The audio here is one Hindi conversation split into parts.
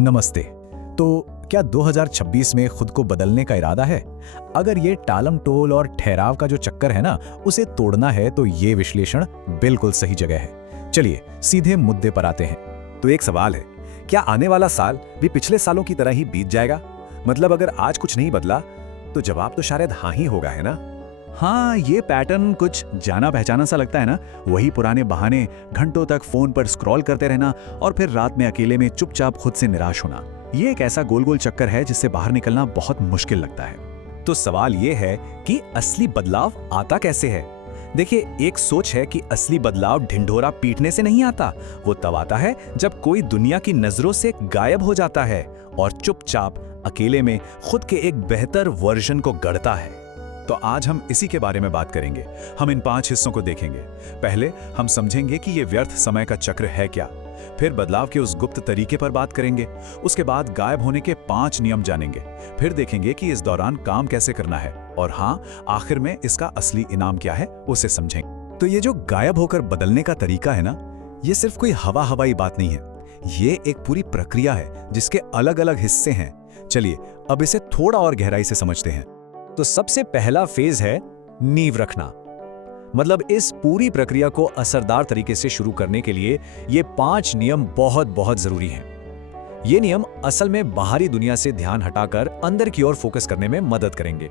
नमस्ते। तो क्या 2026 में खुद को बदलने का इरादा है? अगर ये टालम-टोल और ठहराव का जो चक्कर है ना, उसे तोड़ना है तो ये विश्लेषण बिल्कुल सही जगह है। चलिए सीधे मुद्दे पर आते हैं। तो एक सवाल है, क्या आने वाला साल भी पिछले सालों की तरह ही बीत जाएगा? मतलब अगर आज कुछ नहीं बदला तो जवाब तो शायद हाँ ही होगा, है ना? हाँ, ये पैटर्न कुछ जाना पहचाना सा लगता है ना। वही पुराने बहाने, घंटों तक फोन पर स्क्रॉल करते रहना और फिर रात में अकेले में चुपचाप खुद से निराश होना। ये एक ऐसा गोल गोल चक्कर है जिससे बाहर निकलना बहुत मुश्किल लगता है। तो सवाल ये है कि असली बदलाव आता कैसे है? देखिए, एक सोच है कि असली बदलाव ढिंढोरा पीटने से नहीं आता। वो तब आता है जब कोई दुनिया की नजरों से गायब हो जाता है और चुपचाप अकेले में खुद के एक बेहतर वर्जन को गढ़ता है। तो आज हम इसी के बारे में बात करेंगे। हम इन 5 हिस्सों को देखेंगे। पहले हम समझेंगे कि ये व्यर्थ समय का चक्र है क्या। फिर बदलाव के उस गुप्त तरीके पर बात करेंगे। उसके बाद गायब होने के 5 नियम जानेंगे। फिर देखेंगे कि इस दौरान काम कैसे करना है। और हाँ, आखिर में इसका असली इनाम क्या है उसे समझेंगे। तो ये जो गायब होकर बदलने का तरीका है ना, ये सिर्फ कोई हवाई बात नहीं है। ये एक पूरी प्रक्रिया है जिसके अलग अलग हिस्से हैं। चलिए अब इसे थोड़ा और गहराई से समझते हैं। तो सबसे पहला फेज है नींव रखना। मतलब इस पूरी प्रक्रिया को असरदार तरीके से शुरू करने के लिए ये 5 नियम बहुत जरूरी हैं। ये नियम असल में बाहरी दुनिया से ध्यान हटाकर अंदर की ओर फोकस करने में मदद करेंगे।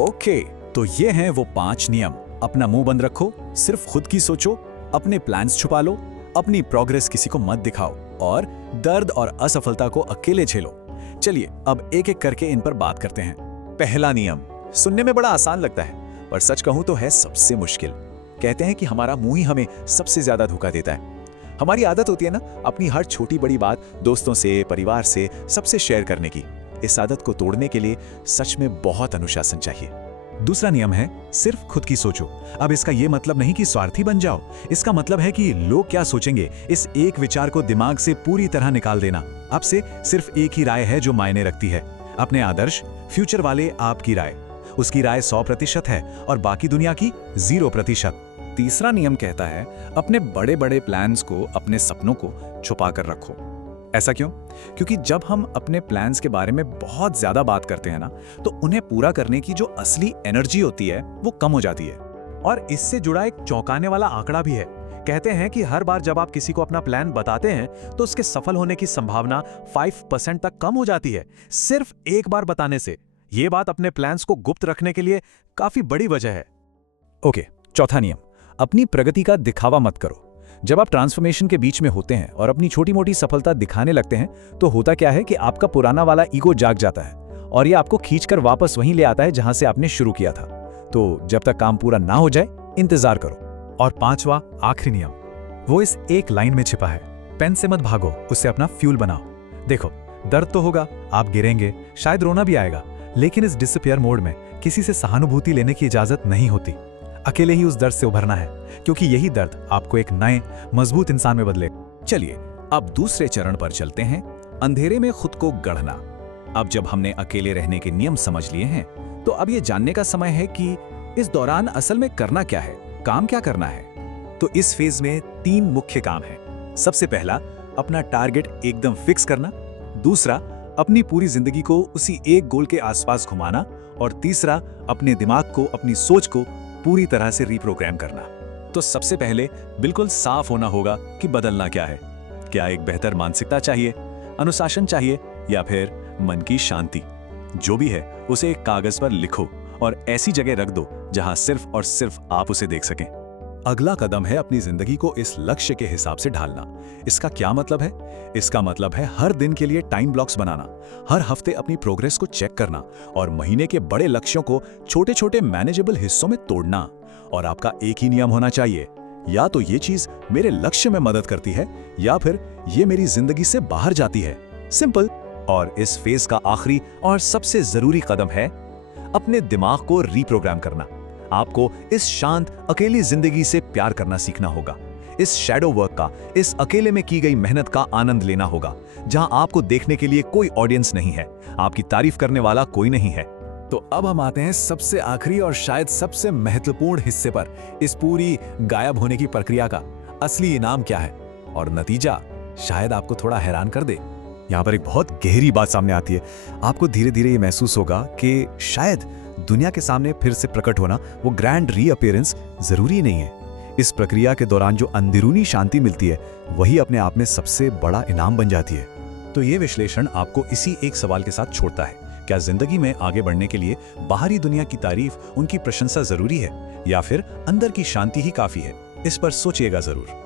ओके, तो ये हैं वो 5 नियम। अपना मुंह बंद रखो, सिर्फ खुद की सोचो, अपने प्लान्स छुपा लो, अपनी प्रोग्रेस किसी को मत दिखाओ और दर्द और असफलता को अकेले झेलो। चलिए अब एक एक करके इन पर बात करते हैं। पहला नियम सुनने में बड़ा आसान लगता है, पर सच कहूं तो है सबसे मुश्किल। कहते हैं कि हमारा मुंह ही हमें सबसे ज्यादा धोखा देता है। हमारी आदत होती है ना, अपनी हर छोटी बड़ी बात दोस्तों से, परिवार से, सबसे शेयर करने की। इस आदत को तोड़ने के लिए सच में बहुत अनुशासन चाहिए। दूसरा नियम है सिर्फ खुद की सोचो। अब इसका यह मतलब नहीं कि स्वार्थी बन जाओ। इसका मतलब है कि लोग क्या सोचेंगे, इस एक विचार को दिमाग से पूरी तरह निकाल देना। आपसे सिर्फ एक ही राय है जो मायने रखती है, अपने आदर्श, फ्यूचर वाले आपकी राय। उसकी राय 100% है और बाकी दुनिया की 0%। तीसरा नियम कहता है अपने बड़े बड़े प्लान्स को, अपने सपनों को छुपा कर रखो। ऐसा क्यों? क्योंकि जब हम अपने प्लान्स के बारे में बहुत ज्यादा बात करते हैं ना, तो उन्हें पूरा करने की जो असली एनर्जी होती है वो कम हो जाती है। और इससे जुड़ा एक चौंकाने वाला आंकड़ा भी है। कहते हैं कि हर बार जब आप किसी को अपना प्लान बताते हैं तो उसके सफल होने की संभावना 5% तक कम हो जाती है, सिर्फ एक बार बताने से। यह बात अपने प्लान्स को गुप्त रखने के लिए काफी बड़ी वजह है। ओके, चौथा नियम, अपनी प्रगति का दिखावा मत करो। जब आप ट्रांसफॉर्मेशन के बीच में होते हैं और अपनी छोटी मोटी सफलता दिखाने लगते हैं, तो होता क्या है कि आपका पुराना वाला ईगो जाग जाता है और ये आपको खींचकर वापस वहीं ले आता है जहां से आपने शुरू किया था। तो जब तक काम पूरा ना हो जाए, इंतजार करो। और 5वां आखिरी नियम, वो इस एक लाइन में छिपा है, पेन से मत भागो, उससे अपना फ्यूल बनाओ। देखो, दर्द तो होगा, आप गिरेंगे, शायद रोना भी आएगा, लेकिन इस डिसअपियर मोड में किसी से सहानुभूति लेने की इजाजत नहीं होती। अकेले ही उस दर्द से उभरना है, क्योंकि यही दर्द आपको एक नए मजबूत इंसान में बदले। चलिए अब दूसरे चरण पर चलते हैं, अंधेरे में खुद को गढ़ना। अब जब हमने अकेले रहने के नियम समझ लिए हैं, तो अब ये जानने का समय है कि इस दौरान असल में करना क्या है, काम क्या करना है। तो इस फेज में 3 मुख्य काम हैं। सबसे पहला, अपना टारगेट एकदम फिक्स करना। दूसरा, अपनी पूरी जिंदगी को उसी एक गोल के आसपास घुमाना। और तीसरा, अपने दिमाग को, अपनी सोच को पूरी तरह से रीप्रोग्राम करना। तो सबसे पहले बिल्कुल साफ होना होगा कि बदलना क्या है। क्या एक बेहतर मानसिकता चाहिए, अनुशासन चाहिए, या फिर मन की शांति? जो भी है उसे एक कागज पर लिखो और ऐसी जगह रख दो जहां सिर्फ और सिर्फ आप उसे देख सकें। अगला कदम है अपनी जिंदगी को इस लक्ष्य के हिसाब से ढालना। इसका क्या मतलब है? इसका मतलब है हर दिन के लिए टाइम ब्लॉक्स बनाना, हर हफ्ते अपनी प्रोग्रेस को चेक करना और महीने के बड़े लक्ष्यों को छोटे छोटे मैनेजेबल हिस्सों में तोड़ना। और आपका एक ही नियम होना चाहिए, या तो ये चीज मेरे लक्ष्य में मदद करती है या फिर ये मेरी जिंदगी से बाहर जाती है। सिंपल। और इस फेज का आखिरी और सबसे जरूरी कदम है अपने दिमाग को रीप्रोग्राम करना। आपको इस शांत अकेली जिंदगी से प्यार करना सीखना होगा। इस शैडो वर्क का, इस अकेले में की गई मेहनत का आनंद लेना होगा, जहां आपको देखने के लिए कोई ऑडियंस नहीं है, आपकी तारीफ करने वाला कोई नहीं है। तो अब हम आते हैं सबसे आखिरी और शायद सबसे महत्वपूर्ण हिस्से पर, इस पूरी गायब होने की प्रक्रिया का असली इनाम क्या है। और नतीजा शायद आपको थोड़ा हैरान कर दे। यहाँ पर एक बहुत गहरी बात सामने आती है। आपको धीरे धीरे ये महसूस होगा कि शायद दुनिया के सामने फिर से प्रकट होना, वो ग्रैंड रीअपीयरेंस जरूरी नहीं है। इस प्रक्रिया के दौरान जो अंदरूनी शांति मिलती है वही अपने आप में सबसे बड़ा इनाम बन जाती है। तो ये विश्लेषण आपको इसी एक सवाल के साथ छोड़ता है, क्या जिंदगी में आगे बढ़ने के लिए बाहरी दुनिया की तारीफ, उनकी प्रशंसा जरूरी है या फिर अंदर की शांति ही काफी है? इस पर सोचिएगा जरूर।